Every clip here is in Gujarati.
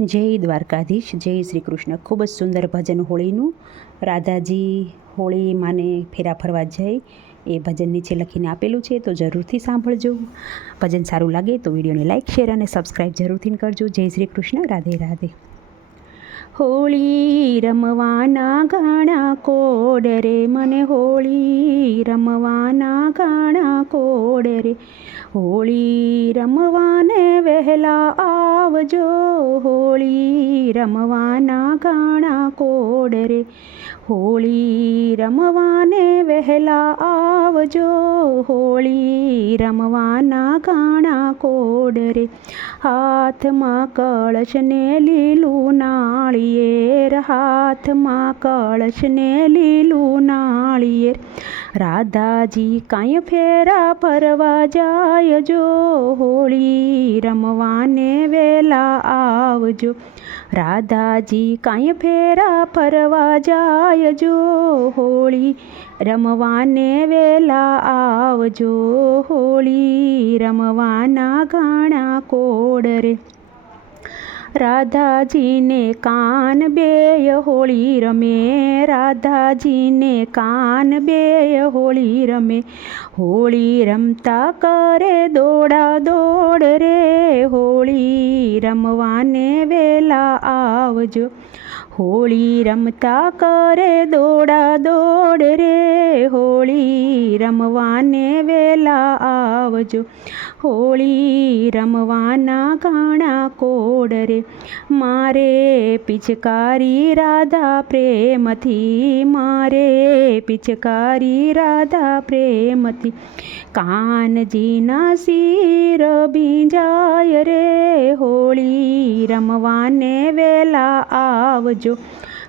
જય દ્વારકાધીશ, જય શ્રી કૃષ્ણ. ખૂબ જ સુંદર ભજન હોળીનું. રાધાજી હોળી માને ફેરા ફરવા જાય એ ભજન નીચે લખીને આપેલું છે, તો જરૂરથી સાંભળજો. ભજન સારું લાગે તો વિડીયોને લાઇક, શેર અને સબસ્ક્રાઈબ જરૂરથી કરજો. જય શ્રી કૃષ્ણ. રાધે રાધે. હોળી રમવાના ગાણા કોડ રે, મને હોળી રમવાના ગાણા કોડ રે. હોળી રમવાને વહેલા આવજો, હોળી રમવાના ગાણા કોડ રે. હોળી રમવાને વહેલા આવજો, હોળી રમવાના ગાણા કોડ રે. હાથમાં કળશને લીલું નાળિયેર, હાથમાં કળશને લીલું નાળિયેર. રાધાજી કાંઈ ફેરા ફરવા જાય જો, હોળી રમવાને વેલા આવજો. રાધાજી કાંઈ ફેરા ફરવા જાય જો, હોળી રમવાને વેલા આવજો. હોળી રમવાના ગાણા કોડ રે. રાધાજીને કાન બેય હોળી રમે, રાધાજીને કાન બેય હોળી રમે. હોળી રમતા કરે દોડા દોડ રે, હોળી રમવાને વેલા આવજો. હોળી રમતા કરે દોડા દોડ રે, હોળી રમવાને વેલા આવજો. હોળી રમવાના ગાણા કોડ રે. મારે પિચકારી રાધા પ્રેમથી, મારે પિચકારી રાધા પ્રેમથી. કાનજીના શિર ભીંજાય રે, હોળી રમવાને વેલા આવજો.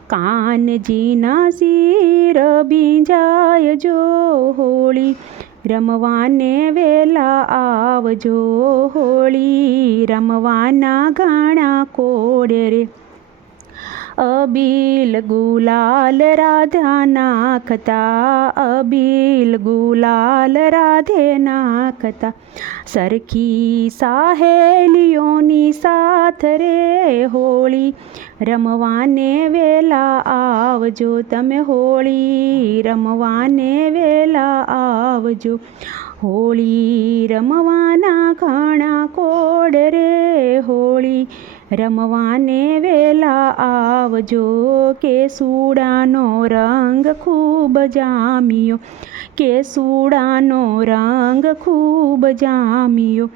કાનજીના શિર ભીંજાય જો, હોળી રમવાને વેલા આવજો. હોળી રમવાના ગાણા કોડ રે. અબીલ ગુલાલ રાધા નાખતા, અબીલ ગુલાલ રાધે નાખતા. સરખી સાહેલીઓની સાથ રે, હોળી રમવાને વેલા આવજો. તમે હોળી રમવાને વેલા આવજો. હોળી રમવાના ઘણા કોડ રે, હોળી રમવાને વેલા આવજો. કેસુડાનો રંગ ખૂબ જામ્યો, કેસુડાનો રંગ ખૂબ જામ્યો.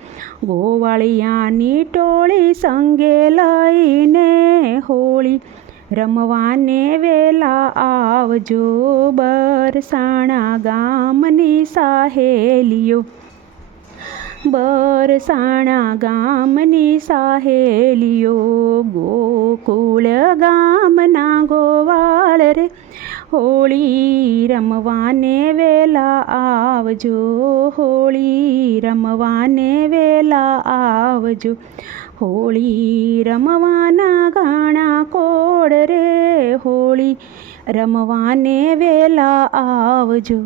ગોવાળિયાની ટોળી સંગે લઈને, હોળી રમવાને વેલા આવજો. બરસાણા ગામની સાહેલીઓ, બરસાણા ગામની સાહેલીઓ. ગોકુળ ગામના ગોવાળ રે, હોળી રમવાને વેલા આવજો, હોળી રમવાને વેલા આવજો. હોળી રમવાના ગાણા કોડ રે, હોળી રમવાને વેલા આવજો.